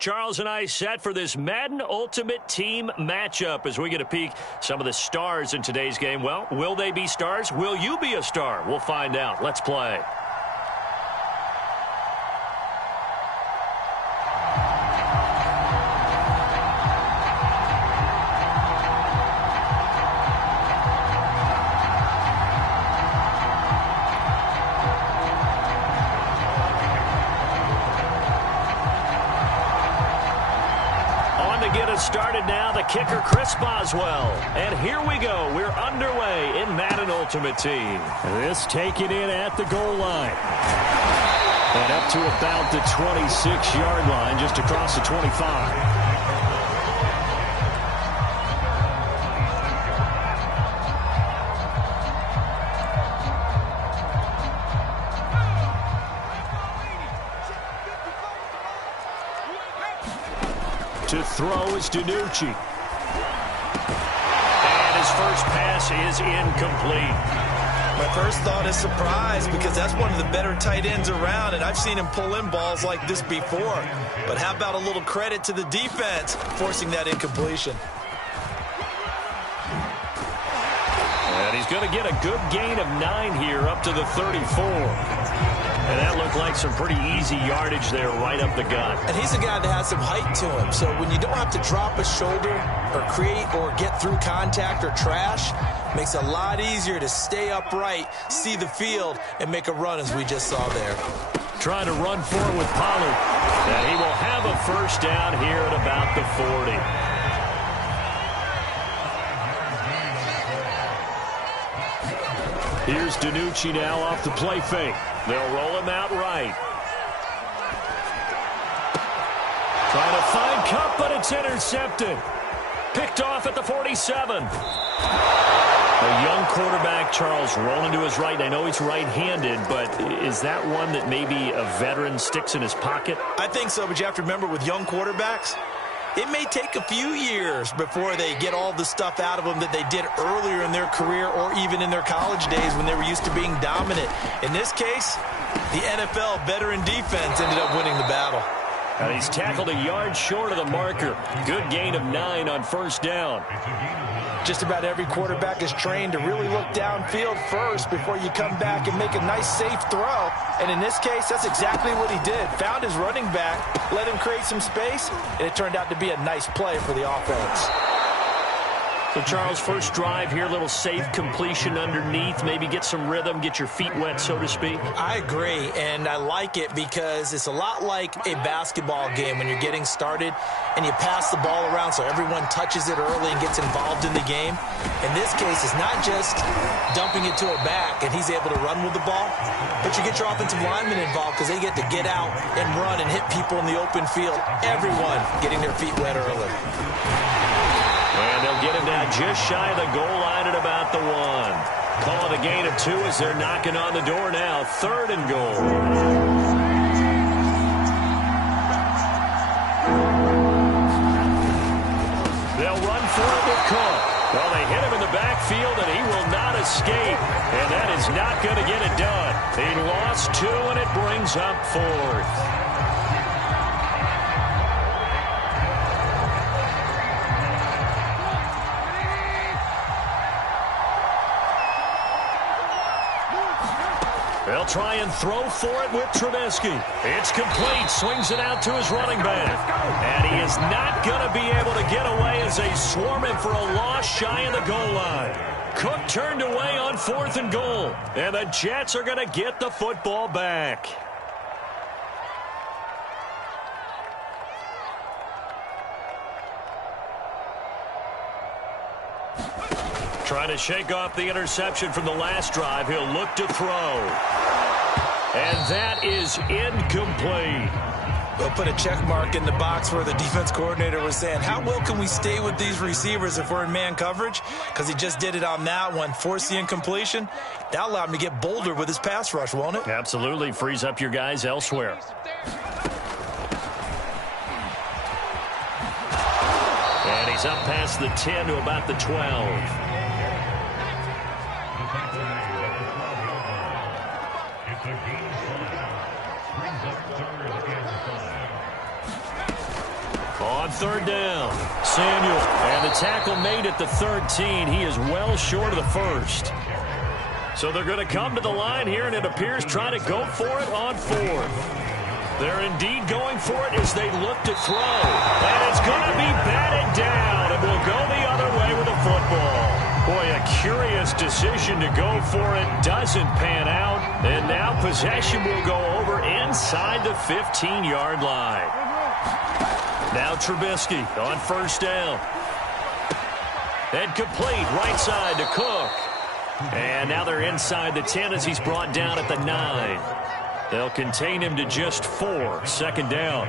Charles and I set for this Madden Ultimate Team matchup as we get a peek some of the stars in today's game. Well, will they be stars? Will you be a star? We'll find out. Let's play. Started now, the kicker, Chris Boswell. And here we go. We're underway in Madden Ultimate Team. This taken in at the goal line. And up to about the 26-yard line, just across the 25. To throw is DiNucci. And his first pass is incomplete. My first thought is surprise because that's one of the better tight ends around, and I've seen him pull in balls like this before. But how about a little credit to the defense forcing that incompletion? And he's going to get a good gain of 9 here up to the 34. And that looked like some pretty easy yardage there right up the gut. And he's a guy that has some height to him. So when you don't have to drop a shoulder or create or get through contact or trash, makes it a lot easier to stay upright, see the field, and make a run as we just saw there. Trying to run forward with Pollard. And he will have a first down here at about the 40. Here's DiNucci now off the play fake. They'll roll him out right. Trying to find Kupp, but it's intercepted. Picked off at the 47. A young quarterback, Charles, rolling to his right. I know he's right-handed, but is that one that maybe a veteran sticks in his pocket? I think so, but you have to remember with young quarterbacks, it may take a few years before they get all the stuff out of them that they did earlier in their career or even in their college days when they were used to being dominant. In this case, the NFL veteran defense ended up winning the battle. And he's tackled a yard short of the marker. Good gain of 9 on first down. Just about every quarterback is trained to really look downfield first before you come back and make a nice, safe throw. And in this case, that's exactly what he did. Found his running back, let him create some space, and it turned out to be a nice play for the offense. So, Charles, first drive here, little safe completion underneath, maybe get some rhythm, get your feet wet, so to speak. I agree, and I like it because it's a lot like a basketball game when you're getting started and you pass the ball around so everyone touches it early and gets involved in the game. In this case, it's not just dumping it to a back and he's able to run with the ball, but you get your offensive linemen involved because they get to get out and run and hit people in the open field. Everyone getting their feet wet early. And they'll get him down just shy of the goal line at about the 1. Call it a gain of 2 as they're knocking on the door now. 3rd and goal. They'll run for it with Kupp. Well, they hit him in the backfield, and he will not escape. And that is not going to get it done. He lost 2, and it brings up 4th. They'll try and throw for it with Trubisky. It's complete. Swings it out to his running back. And he is not going to be able to get away as they swarm him for a loss shy of the goal line. Cook turned away on 4th and goal. And the Jets are going to get the football back. Trying to shake off the interception from the last drive. He'll look to throw. And that is incomplete. We'll put a check mark in the box where the defense coordinator was saying, how well can we stay with these receivers if we're in man coverage? Because he just did it on that one, forced the incompletion. That allowed him to get bolder with his pass rush, won't it? Absolutely. Frees up your guys elsewhere. And he's up past the 10 to about the 12. on third down. Samuel, and the tackle made at the 13. He is well short of the first. So they're going to come to the line here, and it appears trying to go for it on fourth. They're indeed going for it as they look to throw. And it's going to be batted down, and will go the other way with the football. Boy, a curious decision to go for it. Doesn't pan out. And now possession will go over inside the 15-yard line. Now Trubisky on first down. And complete right side to Cook. And now they're inside the 10 as he's brought down at the 9. They'll contain him to just 4. Second down.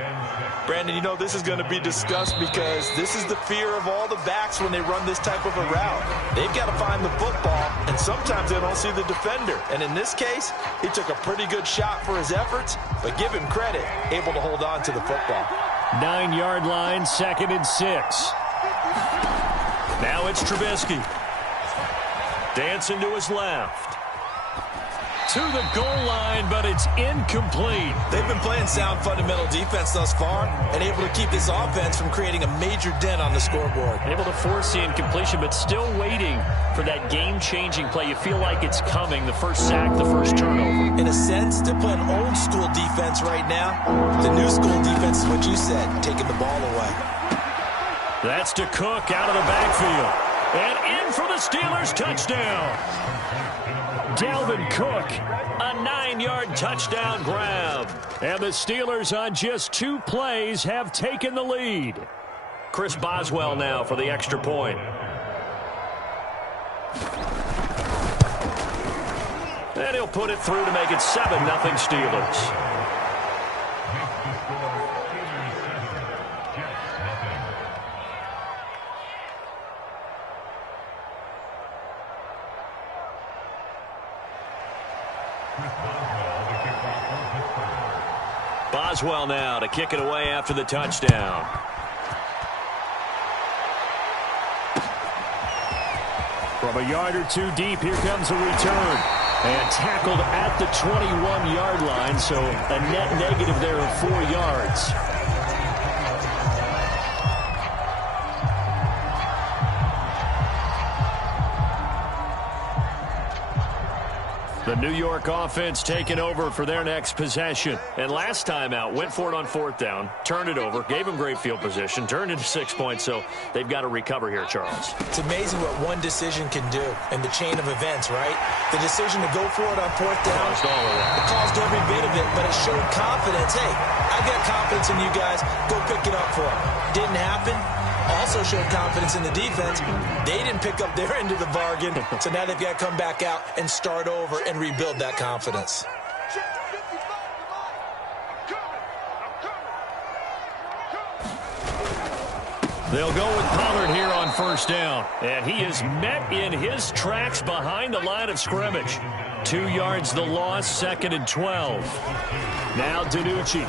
Brandon, you know this is going to be discussed because this is the fear of all the backs when they run this type of a route. They've got to find the football, and sometimes they don't see the defender. And in this case, he took a pretty good shot for his efforts, but give him credit, able to hold on to the football. 9-yard line, 2nd and 6. Now it's Trubisky. Dancing to his left. To the goal line, but it's incomplete. They've been playing sound fundamental defense thus far and able to keep this offense from creating a major dent on the scoreboard. Able to force the incompletion, but still waiting for that game-changing play. You feel like it's coming, the first sack, the first turnover. In a sense, they're playing old-school defense right now. The new-school defense is what you said, taking the ball away. That's to Cook out of the backfield. And in for the Steelers touchdown. Dalvin Cook, a 9-yard touchdown grab. And the Steelers on just 2 plays have taken the lead. Chris Boswell now for the extra point. And he'll put it through to make it 7-0 Steelers. Boswell now to kick it away after the touchdown. From a yard or 2 deep, here comes a return. And tackled at the 21-yard line, so a net negative there of 4 yards. The New York offense taking over for their next possession. And last time out, went for it on 4th down, turned it over, gave them great field position, turned into 6 points, so they've got to recover here, Charles. It's amazing what one decision can do in the chain of events, right? The decision to go for it on 4th down, Caused all of that. It caused every bit of it, but it showed confidence. Hey, I got confidence in you guys. Go pick it up for them. Didn't happen. Also showed confidence in the defense. They didn't pick up their end of the bargain, so now they've got to come back out and start over and rebuild that confidence. They'll go with Pollard here on first down. And he is met in his tracks behind the line of scrimmage. 2 yards the loss, 2nd and 12. Now DiNucci.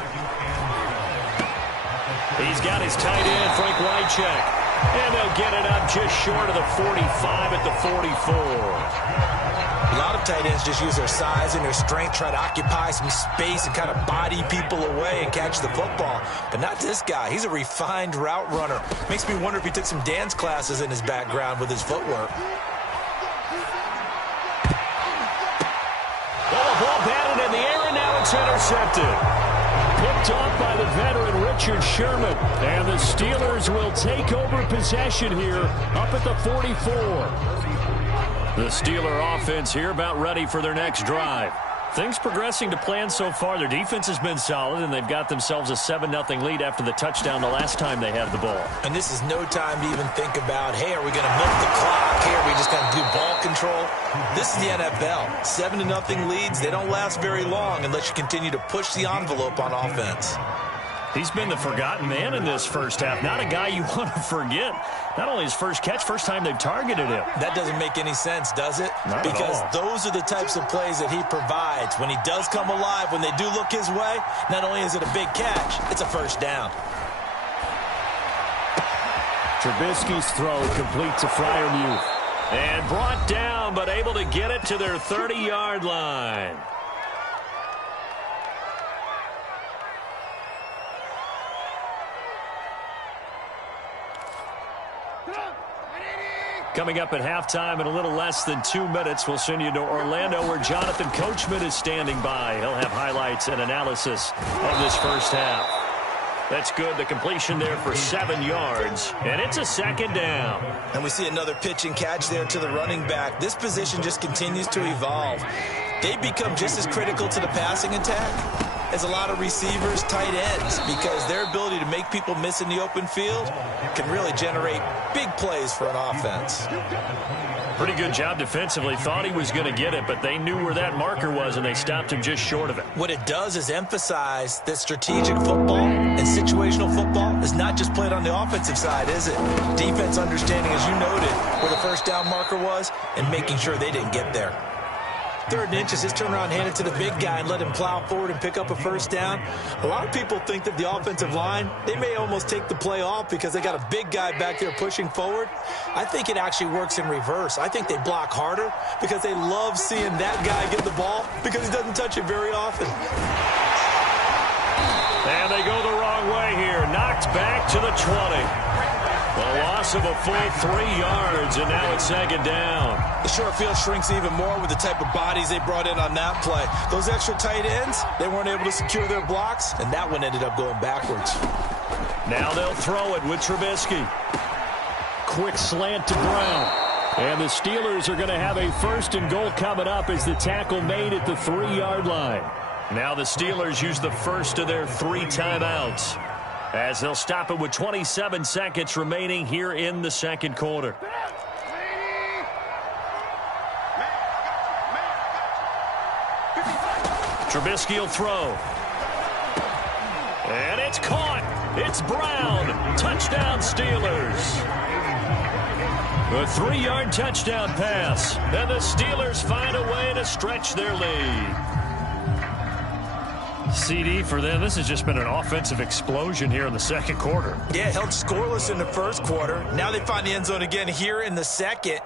He's got his tight end, Frank Wycheck. And they'll get it up just short of the 45 at the 44. A lot of tight ends just use their size and their strength, try to occupy some space and kind of body people away and catch the football. But not this guy. He's a refined route runner. Makes me wonder if he took some dance classes in his background with his footwork. Well, the ball batted in the air, and now it's intercepted. Picked off by the veteran Richard Sherman. And the Steelers will take over possession here up at the 44. The Steeler offense here about ready for their next drive. Things progressing to plan so far. Their defense has been solid, and they've got themselves a 7-0 lead after the touchdown the last time they had the ball. And this is no time to even think about, hey, are we going to milk the clock here? Are we just going to do ball control? This is the NFL. 7-0 leads, they don't last very long unless you continue to push the envelope on offense. He's been the forgotten man in this first half. Not a guy you want to forget. Not only his first catch, first time they've targeted him. That doesn't make any sense, does it? Not because at all. those are the types of plays that he provides. When he does come alive, when they do look his way, not only is it a big catch, it's a first down. Trubisky's throw complete to Freiermuth. And brought down, but able to get it to their 30-yard line. Coming up at halftime in a little less than 2 minutes, we'll send you to Orlando where Jonathan Coachman is standing by. He'll have highlights and analysis of this first half. That's good. The completion there for 7 yards, and it's a second down. And we see another pitch and catch there to the running back. This position just continues to evolve. They become just as critical to the passing attack as a lot of receivers, tight ends, because their ability to make people miss in the open field can really generate big plays for an offense. Pretty good job defensively. Thought he was going to get it, but they knew where that marker was, and they stopped him just short of it. What it does is emphasize that strategic football and situational football is not just played on the offensive side, is it? Defense understanding, as you noted, where the first down marker was and making sure they didn't get there. 3rd and inches, his turnaround, hand it to the big guy and let him plow forward and pick up a first down. A lot of people think that the offensive line, they may almost take the play off because they got a big guy back there pushing forward. I think it actually works in reverse. I think they block harder because they love seeing that guy get the ball because he doesn't touch it very often. And they go the wrong way here. Knocked back to the 20. A loss of a full 3 yards, and now it's second down. The short field shrinks even more with the type of bodies they brought in on that play. Those extra tight ends, they weren't able to secure their blocks, and that one ended up going backwards. Now they'll throw it with Trubisky. Quick slant to Brown. And the Steelers are going to have a 1st and goal coming up as the tackle made at the 3-yard line. Now the Steelers use the first of their 3 timeouts, as they'll stop it with 27 seconds remaining here in the second quarter. Trubisky will throw. And it's caught. It's Brown. Touchdown, Steelers. A 3-yard touchdown pass. And the Steelers find a way to stretch their lead. CD for them. This has just been an offensive explosion here in the second quarter. Yeah, held scoreless in the first quarter. Now they find the end zone again here in the second.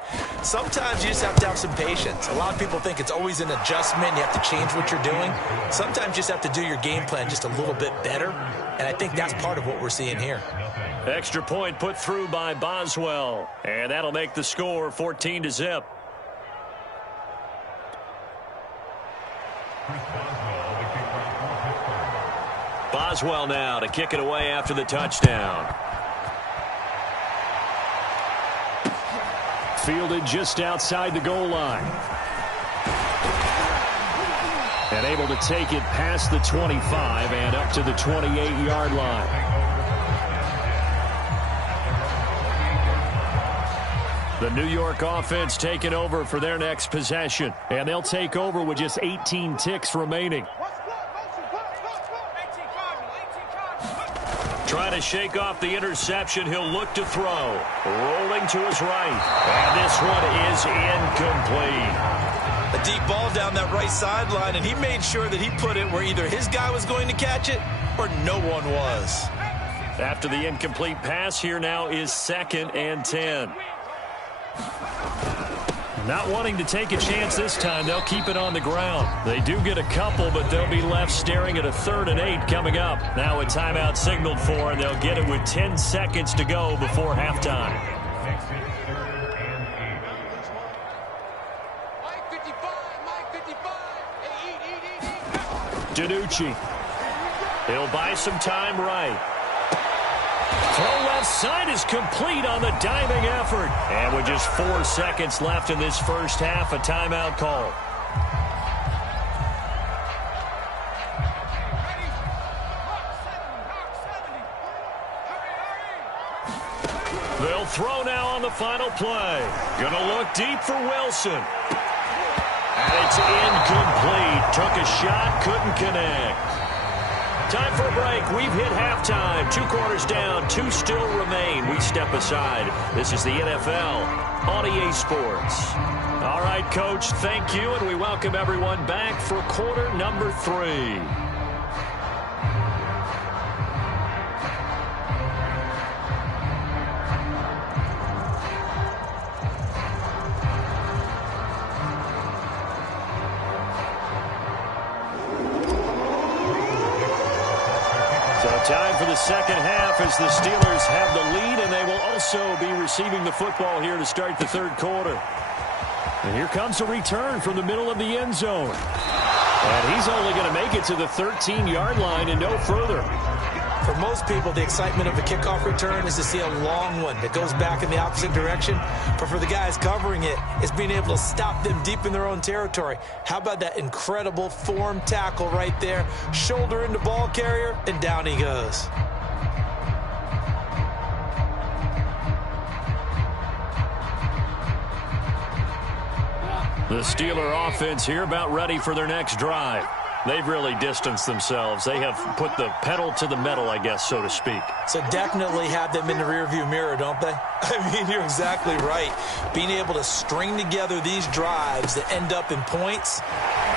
Sometimes you just have to have some patience. A lot of people think it's always an adjustment. You have to change what you're doing. Sometimes you just have to do your game plan just a little bit better. And I think that's part of what we're seeing here. Extra point put through by Boswell. And that'll make the score 14-0. Boswell now to kick it away after the touchdown. Fielded just outside the goal line. And able to take it past the 25 and up to the 28-yard line. The New York offense taking over for their next possession. And they'll take over with just 18 ticks remaining. Trying to shake off the interception. He'll look to throw. Rolling to his right. And this one is incomplete. A deep ball down that right sideline, and he made sure that he put it where either his guy was going to catch it or no one was. After the incomplete pass, here now is 2nd and 10. Not wanting to take a chance this time, they'll keep it on the ground. They do get a couple, but they'll be left staring at a 3rd and 8 coming up. Now a timeout signaled for, and they'll get it with 10 seconds to go before halftime. DiNucci. He'll buy some time right. Throw left side is complete on the diving effort. And with just 4 seconds left in this first half, a timeout call. They'll throw now on the final play. Gonna look deep for Wilson. And it's incomplete. Took a shot, couldn't connect. Time for a break. We've hit halftime. 2 quarters down, 2 still remain. We step aside. This is the NFL on EA Sports. All right, Coach, thank you, and we welcome everyone back for quarter number 3. Time for the second half as the Steelers have the lead, and they will also be receiving the football here to start the third quarter. And here comes a return from the middle of the end zone. And he's only going to make it to the 13-yard line and no further. For most people, the excitement of a kickoff return is to see a long one that goes back in the opposite direction. But for the guys covering it, it's being able to stop them deep in their own territory. How about that incredible form tackle right there? Shoulder into ball carrier, and down he goes. The Steeler offense here about ready for their next drive. They've really distanced themselves. They have put the pedal to the metal, I guess, so to speak. So definitely have them in the rearview mirror, don't they? I mean, you're exactly right. Being able to string together these drives that end up in points,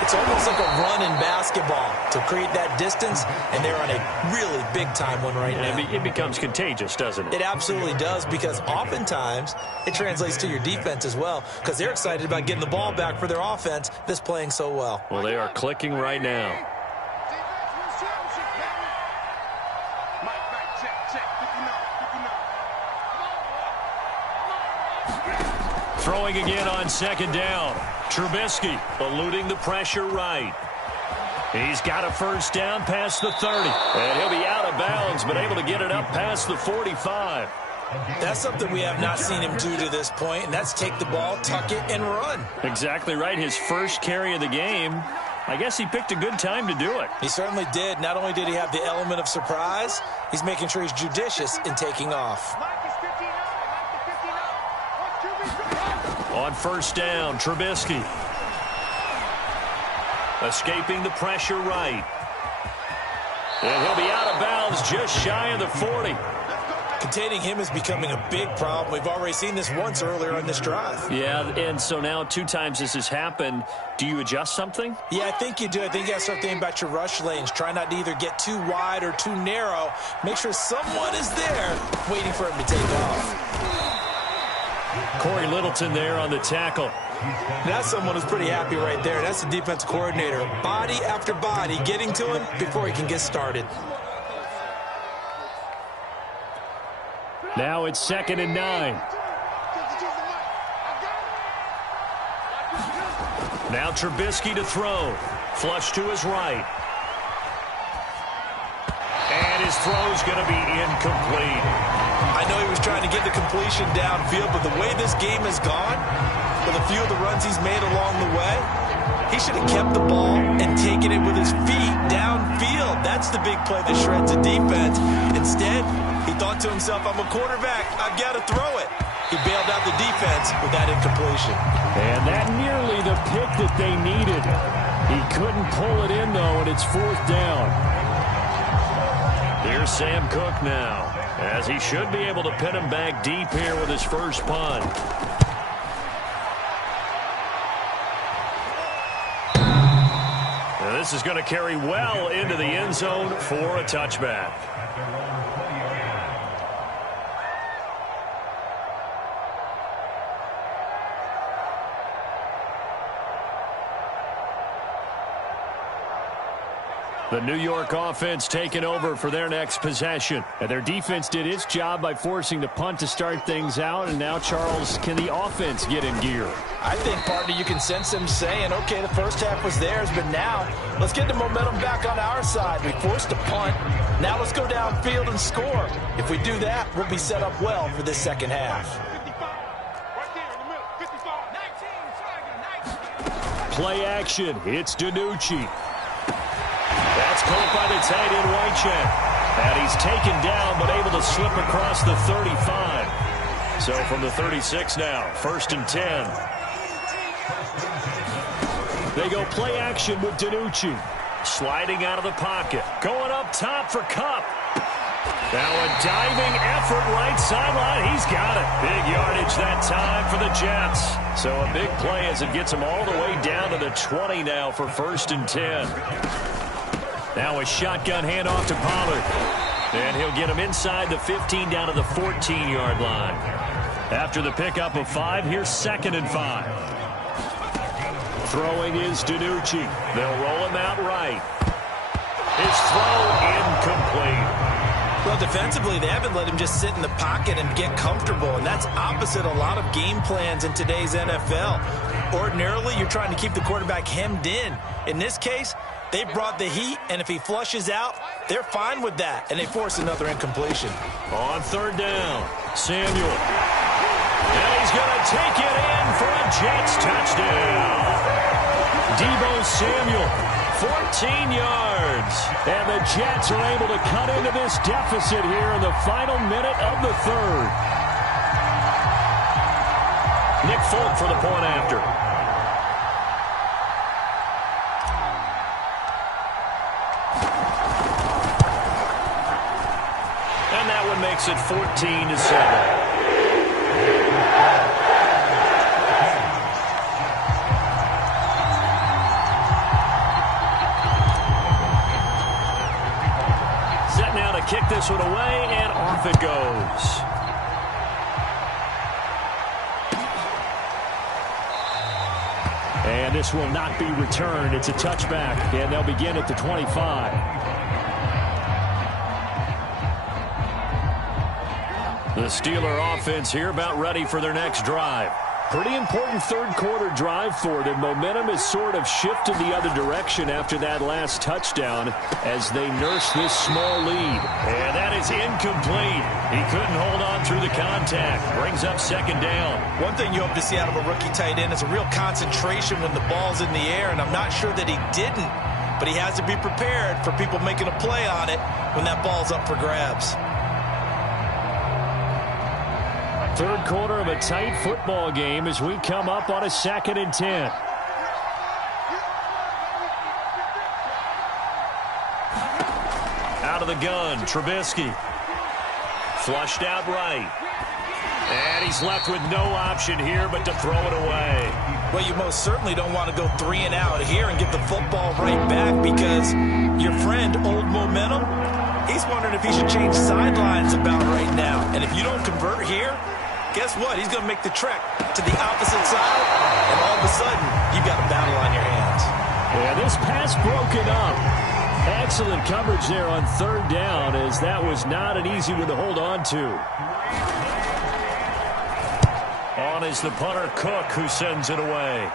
it's almost like a run in basketball to create that distance, and they're on a really big-time one right now. It becomes contagious, doesn't it? It absolutely does, because oftentimes it translates to your defense as well, because they're excited about getting the ball back for their offense that's playing so well. Well, they are clicking right now. Throwing again on second down. Trubisky eluding the pressure right. He's got a first down past the 30. And he'll be out of bounds, but able to get it up past the 45. That's something we have not seen him do to this point, and that's take the ball, tuck it, and run. Exactly right. His first carry of the game. I guess he picked a good time to do it. He certainly did. Not only did he have the element of surprise, he's making sure he's judicious in taking off. On first down, Trubisky. Escaping the pressure right. And he'll be out of bounds just shy of the 40. Containing him is becoming a big problem. We've already seen this once earlier on this drive. Yeah, and so now 2 times this has happened. Do you adjust something? Yeah, I think you do. I think you got to start thinking about your rush lanes. Try not to either get too wide or too narrow. Make sure someone is there waiting for him to take off. Corey Littleton there on the tackle. That's someone who's pretty happy right there. That's the defensive coordinator. Body after body getting to him before he can get started. Now it's 2nd and 9. Now Trubisky to throw. Flush to his right. And his throw's going to be incomplete. I know he was trying to get the completion downfield, but the way this game has gone, with a few of the runs he's made along the way, he should have kept the ball and taken it with his feet downfield. That's the big play that shreds a defense. Instead, he thought to himself, I'm a quarterback, I've got to throw it. He bailed out the defense with that incompletion. And that nearly the pick that they needed. He couldn't pull it in, though, and it's 4th down. Here's Sam Cook now, as he should be able to pin him back deep here with his first punt. And this is going to carry well into the end zone for a touchback. The New York offense taking over for their next possession. And their defense did its job by forcing the punt to start things out. And now, Charles, can the offense get in gear? I think, partner, you can sense them saying, okay, the first half was theirs, but now let's get the momentum back on our side. We forced a punt. Now let's go downfield and score. If we do that, we'll be set up well for this second half. Play action. It's DiNucci. That's caught by the tight end Wycheck. And he's taken down but able to slip across the 35. So from the 36 now, 1st and 10. They go play action with DiNucci. Sliding out of the pocket. Going up top for Kupp. Now a diving effort right sideline. He's got it. Big yardage that time for the Jets. So a big play as it gets him all the way down to the 20 now for 1st and 10. Now a shotgun handoff to Pollard. And he'll get him inside the 15 down to the 14-yard line. After the pickup of 5, here's 2nd and 5. Throwing is DiNucci. They'll roll him out right. His throw incomplete. Well, defensively, they haven't let him just sit in the pocket and get comfortable, and that's opposite a lot of game plans in today's NFL. Ordinarily, you're trying to keep the quarterback hemmed in. In this case, they brought the heat, and if he flushes out, they're fine with that, and they force another incompletion. On third down, Samuel. And he's going to take it in for a Jets touchdown. Deebo Samuel, 14 yards. And the Jets are able to cut into this deficit here in the final minute of the third. Nick Folk for the point after. And that one makes it 14-7. Kick this one away, and off it goes. And this will not be returned. It's a touchback, and they'll begin at the 25. The Steeler offense here about ready for their next drive. Pretty important third-quarter drive for them. Momentum has sort of shifted the other direction after that last touchdown as they nurse this small lead. And that is incomplete. He couldn't hold on through the contact. Brings up second down. One thing you hope to see out of a rookie tight end is a real concentration when the ball's in the air, and I'm not sure that he didn't, but he has to be prepared for people making a play on it when that ball's up for grabs. Third quarter of a tight football game as we come up on a 2nd and 10. Out of the gun, Trubisky. Flushed out right. And he's left with no option here but to throw it away. Well, you most certainly don't want to go 3 and out here and get the football right back because your friend, Old Momentum, he's wondering if he should change sidelines about right now. And if you don't convert here, guess what? He's going to make the trek to the opposite side, and all of a sudden, you've got a battle on your hands. Yeah, this pass broken up. Excellent coverage there on third down, as that was not an easy one to hold on to. On is the punter, Cook, who sends it away.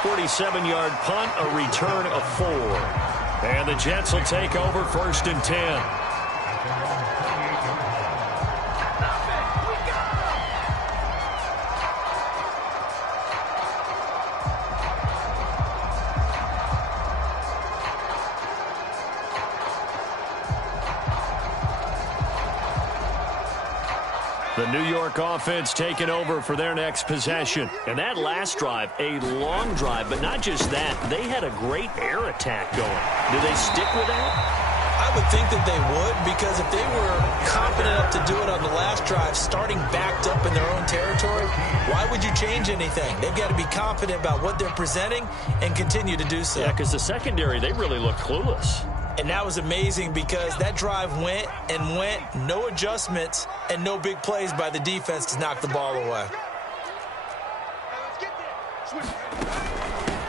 47-yard punt, a return of 4. And the Jets will take over 1st and 10. The New York offense taking over for their next possession. And that last drive, a long drive, but not just that. They had a great air attack going. Do they stick with that? I would think that they would, because if they were confident enough to do it on the last drive, starting backed up in their own territory, why would you change anything? They've got to be confident about what they're presenting and continue to do so. Yeah, because the secondary, they really look clueless. And that was amazing because that drive went and went, no adjustments, and no big plays by the defense to knock the ball away.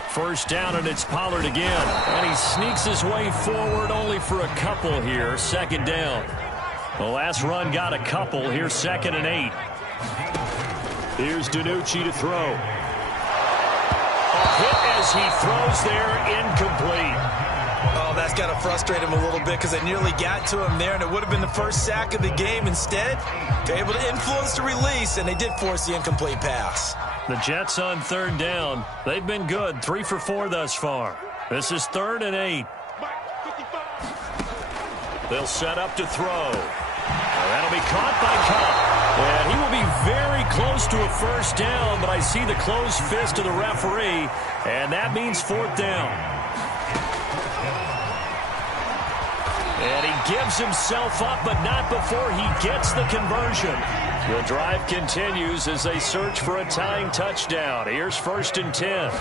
First down, and it's Pollard again. And he sneaks his way forward only for a couple here. 2nd down. The last run got a couple. Here's 2nd and 8. Here's DiNucci to throw. A hit as he throws there, incomplete. Oh, that's got to frustrate him a little bit because they nearly got to him there, and it would have been the first sack of the game. Instead, they're able to influence the release, and they did force the incomplete pass. The Jets on 3rd down. They've been good, 3 for 4 thus far. This is 3rd and 8. They'll set up to throw. That'll be caught by Cup. And he will be very close to a first down, but I see the closed fist of the referee, and that means 4th down. And he gives himself up, but not before he gets the conversion. The drive continues as they search for a tying touchdown. Here's 1st and 10.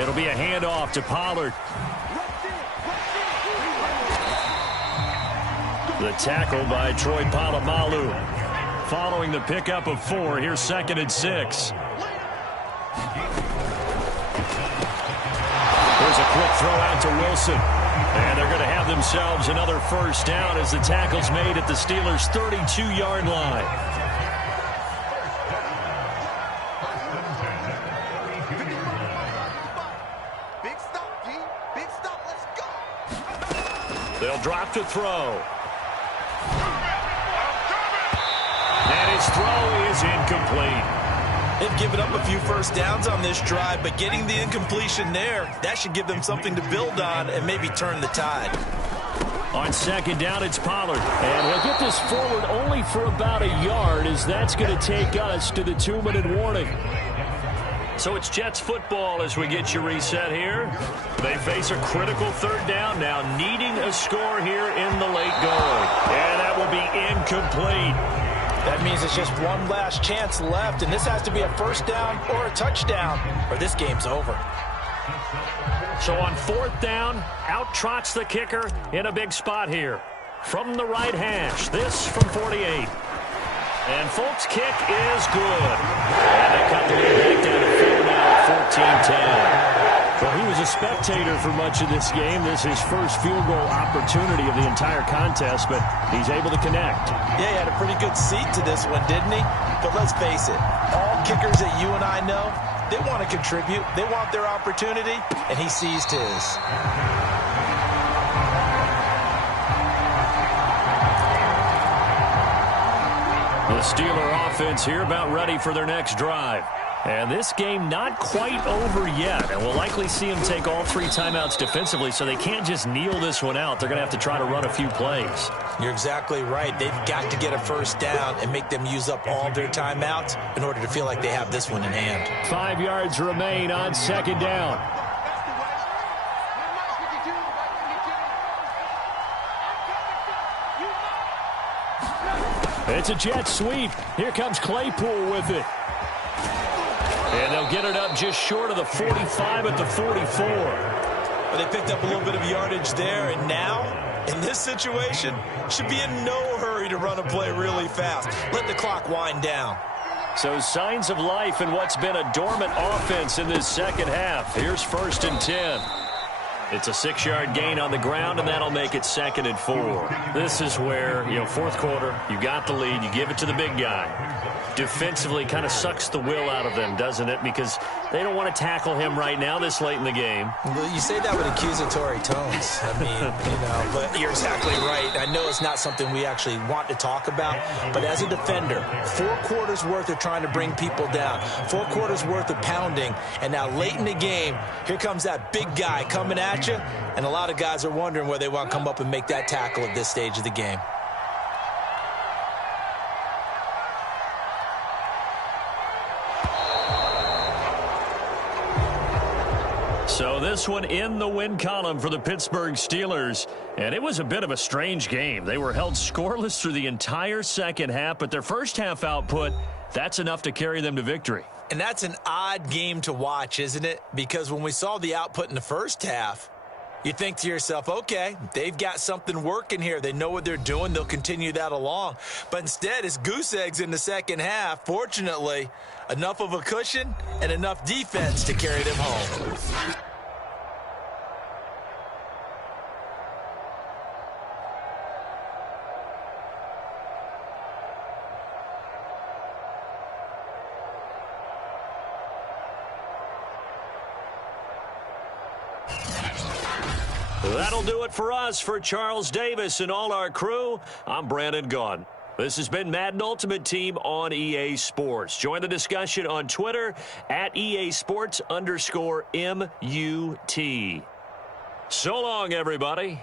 It'll be a handoff to Pollard. The tackle by Troy Polamalu. Following the pickup of 4, here's 2nd and 6. There's Here's a quick throw out to Wilson. And they're going to have themselves another first down as the tackle's made at the Steelers' 32-yard line. Big stop, G. Big stop. Let's go. They'll drop to throw. And his throw is incomplete. They've given up a few first downs on this drive, but getting the incompletion there, that should give them something to build on and maybe turn the tide. On second down, it's Pollard. And he'll get this forward only for about a yard, as that's going to take us to the 2-minute warning. So it's Jets football as we get you reset here. They face a critical third down now, needing a score here in the late going. And that will be incomplete. That means it's just one last chance left, and this has to be a first down or a touchdown, or this game's over. So on fourth down, out trots the kicker in a big spot here. From the right hash, this from 48. And Folk's kick is good. And they cut the lead back down to 4 now at 14-10. Well, he was a spectator for much of this game. This is his first field goal opportunity of the entire contest, but he's able to connect. Yeah, he had a pretty good seat to this one, didn't he? But let's face it, all kickers that you and I know, they want to contribute. They want their opportunity, and he seized his. The Steeler offense here about ready for their next drive. And this game not quite over yet. And we'll likely see them take all 3 timeouts defensively, so they can't just kneel this one out. They're going to have to try to run a few plays. You're exactly right. They've got to get a first down and make them use up all their timeouts in order to feel like they have this one in hand. 5 yards remain on second down. It's a jet sweep. Here comes Claypool with it. And they'll get it up just short of the 45 at the 44. Well, they picked up a little bit of yardage there, and now, in this situation, should be in no hurry to run a play really fast. Let the clock wind down. So signs of life in what's been a dormant offense in this second half. Here's 1st and 10. It's a 6-yard gain on the ground, and that'll make it 2nd and 4. This is where, fourth quarter, you got the lead, you give it to the big guy. Defensively kind of sucks the will out of them, doesn't it? Because they don't want to tackle him right now this late in the game. Well, you say that with accusatory tones. I mean, but you're exactly right. I know it's not something we actually want to talk about, but as a defender, 4 quarters worth of trying to bring people down, 4 quarters worth of pounding, and now late in the game, here comes that big guy coming at you, and a lot of guys are wondering whether they want to come up and make that tackle at this stage of the game. So this one in the win column for the Pittsburgh Steelers. And it was a bit of a strange game. They were held scoreless through the entire second half, but their first half output, that's enough to carry them to victory. And that's an odd game to watch, isn't it? Because when we saw the output in the first half, you think to yourself, okay, they've got something working here. They know what they're doing. They'll continue that along. But instead, it's goose eggs in the second half. Fortunately, enough of a cushion and enough defense to carry them home. That'll do it for us. For Charles Davis and all our crew, I'm Brandon Gaudin. This has been Madden Ultimate Team on EA Sports. Join the discussion on Twitter at EA Sports_MUT. So long, everybody.